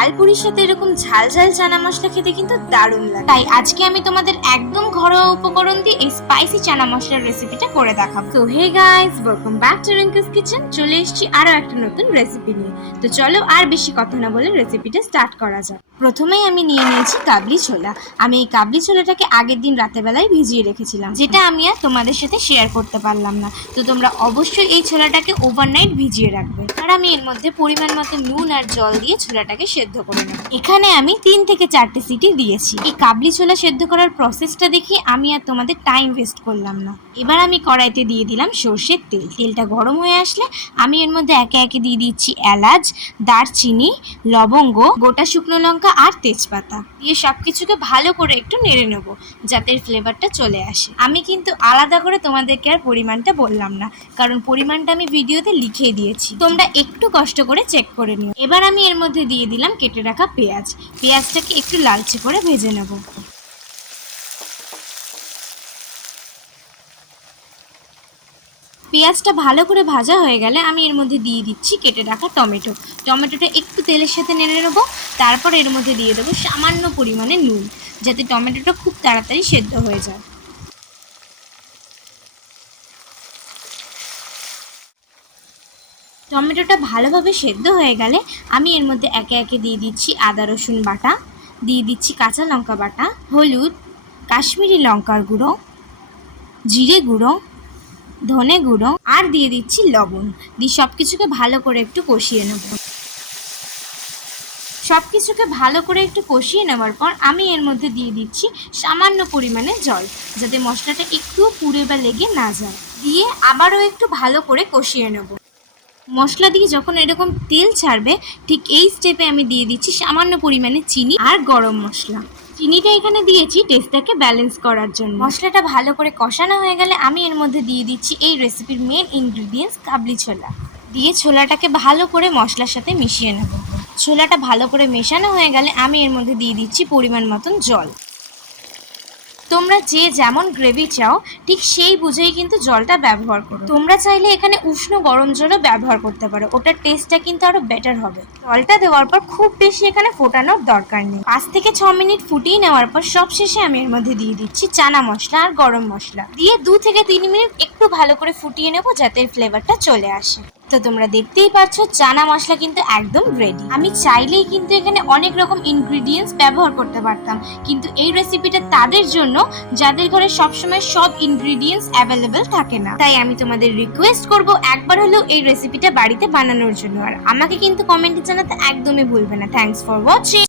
ডাল পুরির সাথে এরকম ঝাল ঝাল চানা মশলা খেতে কিন্তু দারুণ লাগে। তাই আজকে আমি তোমাদের একদম ঘরোয়া স্পাইসি চানা মশলার রেসিপিটা করে দেখাবো। তো hey guys welcome back to Rinki's kitchen চলে এসেছি আরও একটা নতুন রেসিপি নিয়ে। তো চলো আর বেশি কথা না বলে রেসিপিটা স্টার্ট করা যাক। প্রথমেই আমি নিয়ে নিয়েছি কাবলি ছোলা। আমি এই কাবলি ছোলাটাকে আগের দিন রাতের বেলায় ভিজিয়ে রেখেছিলাম, যেটা আমি আর তোমাদের সাথে শেয়ার করতে পারলাম না। তো তোমরা অবশ্যই এই ছোলাটাকে ওভারনাইট ভিজিয়ে রাখবে। আর আমি এর মধ্যে পরিমাণ মতো নুন আর জল দিয়ে ছোলাটাকে সেদ্ধ করে নেব। এখানে আমি তিন থেকে চারটে সিটি দিয়েছি। এই কাবলি ছোলা সেদ্ধ করার প্রসেসটা দেখি আমি আর তোমাদের টাইম ওয়েস্ট করলাম না। এবার আমি কড়াইতে দিয়ে দিলাম সর্ষের তেল। তেলটা গরম হয়ে আসলে আমি এর মধ্যে একে একে দিয়ে দিচ্ছি এলাচ, দারচিনি, লবঙ্গ, গোটা শুকনো লঙ্কা আর তেজপাতা। দিয়ে সব কিছুকে ভালো করে একটু নেড়ে নেব, যাতে ফ্লেভারটা চলে আসে। আমি কিন্তু আলাদা করে তোমাদেরকে আর পরিমাণটা বললাম না, কারণ পরিমাণটা আমি ভিডিওতে লিখে দিয়েছি। তোমরা একটু কষ্ট করে চেক করে নিও। এবার আমি এর মধ্যে দিয়ে দিলাম কেটে রাখা পেঁয়াজ। পেঁয়াজটাকে একটু লালচে করে ভেজে নেব। পেঁয়াজটা ভালো করে ভাজা হয়ে গেলে আমি এর মধ্যে দিয়ে দিচ্ছি কেটে রাখা টমেটো। টমেটোটা একটু তেলের সাথে নেড়ে নেব, তারপর এর মধ্যে দিয়ে দেবো সামান্য পরিমাণে নুন, যাতে টমেটোটা খুব তাড়াতাড়ি সেদ্ধ হয়ে যায়। টমেটোটা ভালোভাবে সেদ্ধ হয়ে গেলে আমি এর মধ্যে একে একে দিয়ে দিচ্ছি আদা, রসুন বাটা, দিয়ে দিচ্ছি কাঁচা লঙ্কা বাটা, হলুদ, কাশ্মীরি লঙ্কার গুঁড়ো, জিরে গুঁড়ো ধনে গুঁড়ো আর দিয়ে দিচ্ছি লবণ। দিয়ে সব কিছুকে ভালো করে একটু কষিয়ে নেব। সব কিছুকে ভালো করে একটু কষিয়ে নেওয়ার পর আমি এর মধ্যে দিয়ে দিচ্ছি সামান্য পরিমাণে জল, যাতে মশলাটা একটু পুড়ে বা লেগে না যায়। দিয়ে আবারও একটু ভালো করে কষিয়ে নেব। মশলা দিয়ে যখন এরকম তেল ছাড়বে, ঠিক এই স্টেপে আমি দিয়ে দিচ্ছি সামান্য পরিমাণে চিনি আর গরম মশলা। চিনিটা এখানে দিয়েছি টেস্টটাকে ব্যালেন্স করার জন্য। মশলাটা ভালো করে কষানো হয়ে গেলে আমি এর মধ্যে দিয়ে দিচ্ছি এই রেসিপির মেন ইনগ্রিডিয়েন্টস কাবলি ছোলা। দিয়ে ছোলাটাকে ভালো করে মশলার সাথে মিশিয়ে নেব। ছোলাটা ভালো করে মেশানো হয়ে গেলে আমি এর মধ্যে দিয়ে দিচ্ছি পরিমাণ মতন জল। তোমরা যে যেমন গ্রেভি চাও, ঠিক সেই বুঝেই কিন্তু জলটা ব্যবহার করো। তোমরা চাইলে এখানে উষ্ণ গরম জলও ব্যবহার করতে পারো। ওটার টেস্টটা কিন্তু আরও বেটার হবে। জলটা দেওয়ার পর খুব বেশি এখানে ফোটানোর দরকার নেই। পাঁচ থেকে ছ মিনিট ফুটিয়ে নেওয়ার পর সব শেষে আমি এর মধ্যে দিয়ে দিচ্ছি চানা মশলা আর গরম মশলা। দিয়ে দু থেকে তিন মিনিট একটু ভালো করে ফুটিয়ে নেব যাতে ফ্লেভারটা চলে আসে। তো তোমরা দেখতেই পাচ্ছ চানা মশলা কিন্তু একদম রেডি আমি চাইলেই কিন্তু এখানে অনেক রকম ইনগ্রিডিয়েন্টস ব্যবহার করতে পারতাম। কিন্তু এই রেসিপিটা তাদের জন্য, যাদের ঘরে সবসময় সব ইনগ্রিডিয়েন্টস অ্যাভেলেবেল থাকে না। তাই আমি তোমাদের রিকোয়েস্ট করব একবার হলেও এই রেসিপিটা বাড়িতে বানানোর জন্য। আর আমাকে কিন্তু কমেন্টে জানাতে একদমই ভুলবে না। Thanks for watching